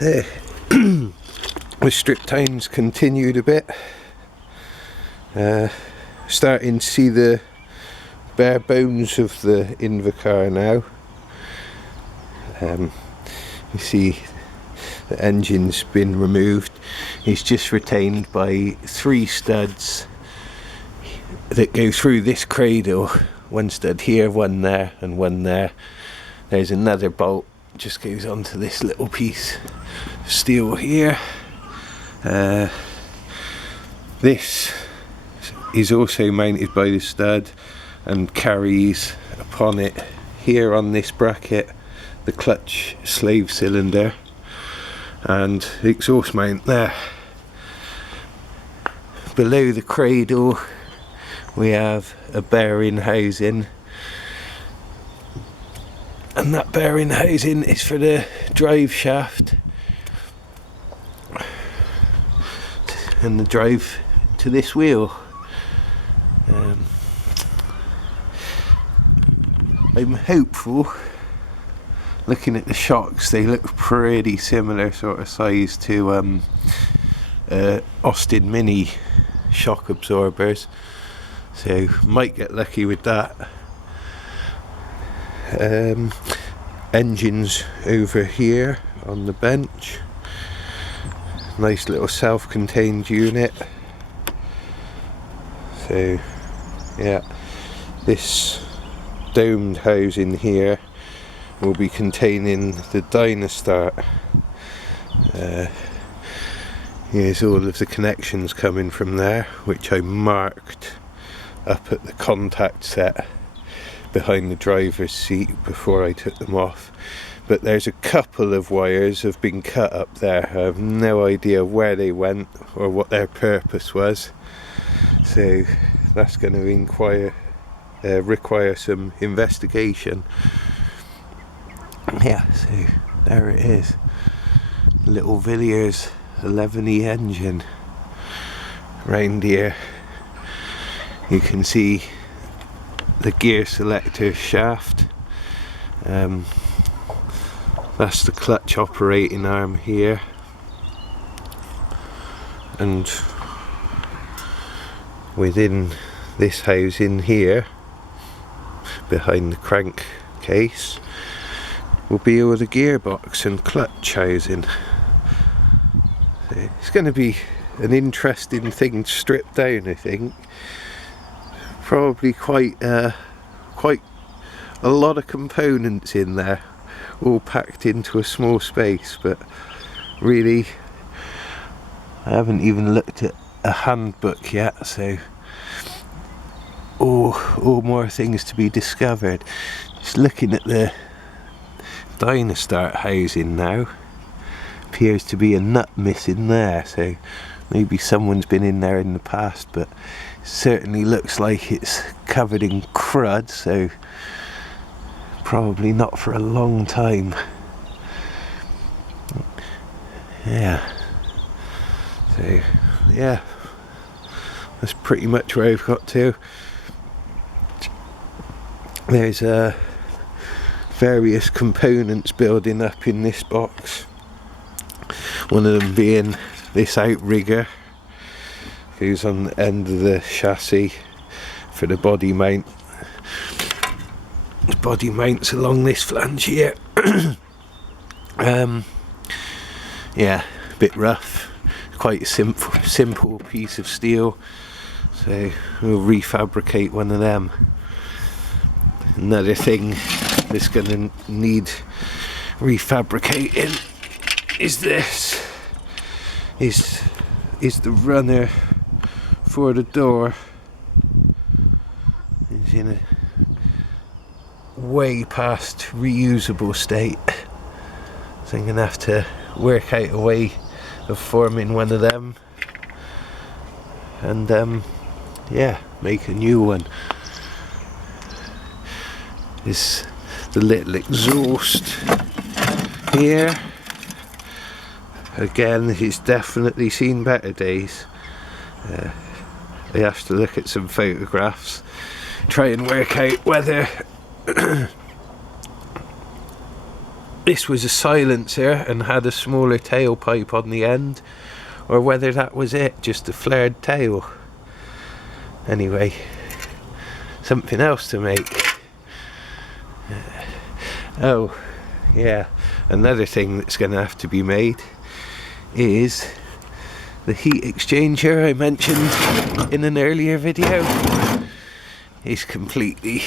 The strip times continued a bit. Starting to see the bare bones of the Invacar now. You see the engine's been removed. It's just retained by 3 studs that go through this cradle. One stud here, one there, and one there. There's another bolt just goes onto this little piece of steel here. This is also mounted by the stud and carries upon it here on this bracket the clutch slave cylinder and the exhaust mount there. Below the cradle we have a bearing housing, and that bearing housing is for the drive shaft and the drive to this wheel. I'm hopeful, looking at the shocks, they look pretty similar sort of size to Austin Mini shock absorbers, so might get lucky with that. Engines over here on the bench, nice little self-contained unit. So yeah, this domed housing here will be containing the dyno start. Here's all of the connections coming from there, which I marked up at the contact set behind the driver's seat before I took them off. But there's a couple of wires have been cut up there. I have no idea where they went or what their purpose was, so that's going to require some investigation. Yeah, so there it is, little Villiers 11E engine. Round here you can see the gear selector shaft. That's the clutch operating arm here, and within this housing here behind the crankcase will be all the gearbox and clutch housing. So it's going to be an interesting thing to strip down, I think. Probably quite a lot of components in there, all packed into a small space, but really I haven't even looked at a handbook yet, so all more things to be discovered. Just looking at the dyno start housing now, appears to be a nut missing there, so maybe someone's been in there in the past, but it certainly looks like it's covered in crud, so probably not for a long time. Yeah, so yeah, that's pretty much where I've got to. There's various components building up in this box, one of them being this outrigger, goes on the end of the chassis for the body mount. The body mounts along this flange here. Yeah, a bit rough, quite a simple piece of steel, so we'll refabricate one of them. Another thing that's going to need refabricating is this, is the runner for the door. It's in a way past reusable state, so I'm going to have to work out a way of forming one of them and yeah, make a new one. Is the little exhaust here. Again, it's definitely seen better days. I have to look at some photographs, try and work out whether this was a silencer and had a smaller tailpipe on the end, or whether that was it, just a flared tail. Anyway, something else to make. Oh yeah, another thing that's going to have to be made is the heat exchanger I mentioned in an earlier video. Is completely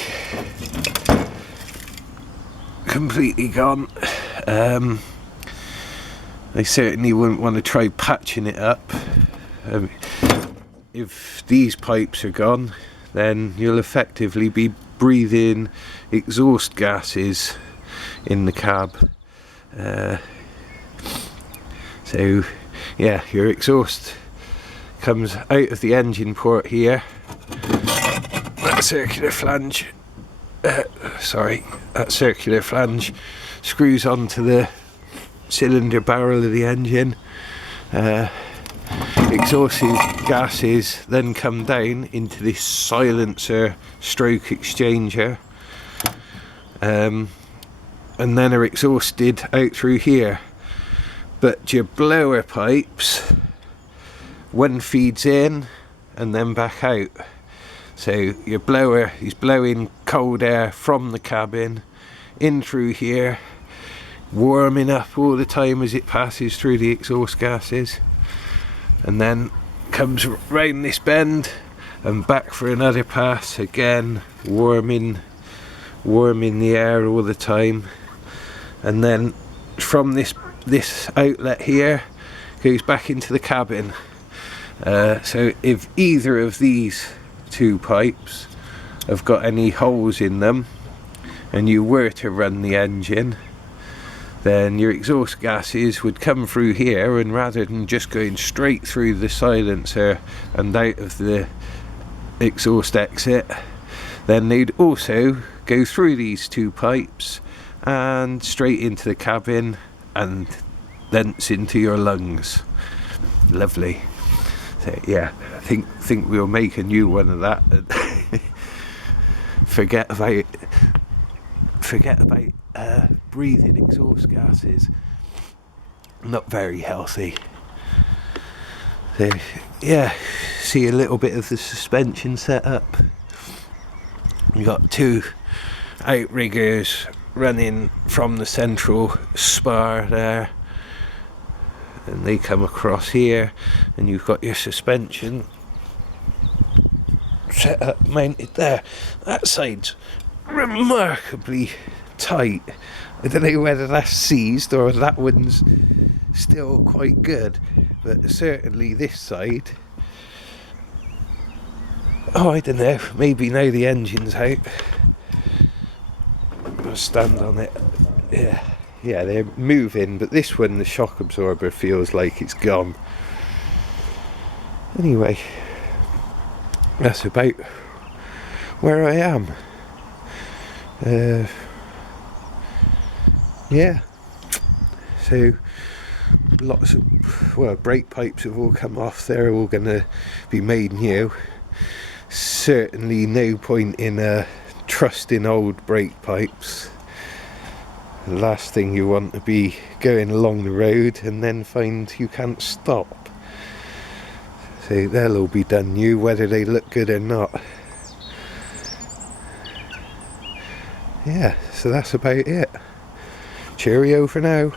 gone. I certainly wouldn't want to try patching it up. If these pipes are gone, then you'll effectively be breathing exhaust gases in the cab. So yeah, your exhaust comes out of the engine port here. That circular flange, that circular flange screws onto the cylinder barrel of the engine. Exhaust gases then come down into this silencer stroke exchanger, and then are exhausted out through here. But your blower pipes, one feeds in and then back out. So your blower is blowing cold air from the cabin in through here, warming up all the time as it passes through the exhaust gases, and then comes round this bend and back for another pass, again warming the air all the time. And then from this outlet here goes back into the cabin. So if either of these two pipes have got any holes in them and you were to run the engine, then your exhaust gases would come through here, and rather than just going straight through the silencer and out of the exhaust exit, then they'd also go through these two pipes and straight into the cabin and thence into your lungs. Lovely. So yeah, I think we'll make a new one of that. Forget about breathing exhaust gases. Not very healthy. So yeah, see a little bit of the suspension setup. We got two outriggers running from the central spar there, and they come across here, and you've got your suspension set up, mounted there. That side's remarkably tight. I don't know whether that's seized or that one's still quite good, but certainly this side, oh, I don't know, maybe now the engine's out. I'll stand on it. Yeah, they're moving, but this one, the shock absorber, feels like it's gone. Anyway, that's about where I am. Yeah, so lots of, well, brake pipes have all come off. They're all going to be made new. Certainly no point in trusting old brake pipes. The last thing you want to be going along the road and then find you can't stop. So they'll all be done new, whether they look good or not. Yeah, so that's about it. Cheerio for now.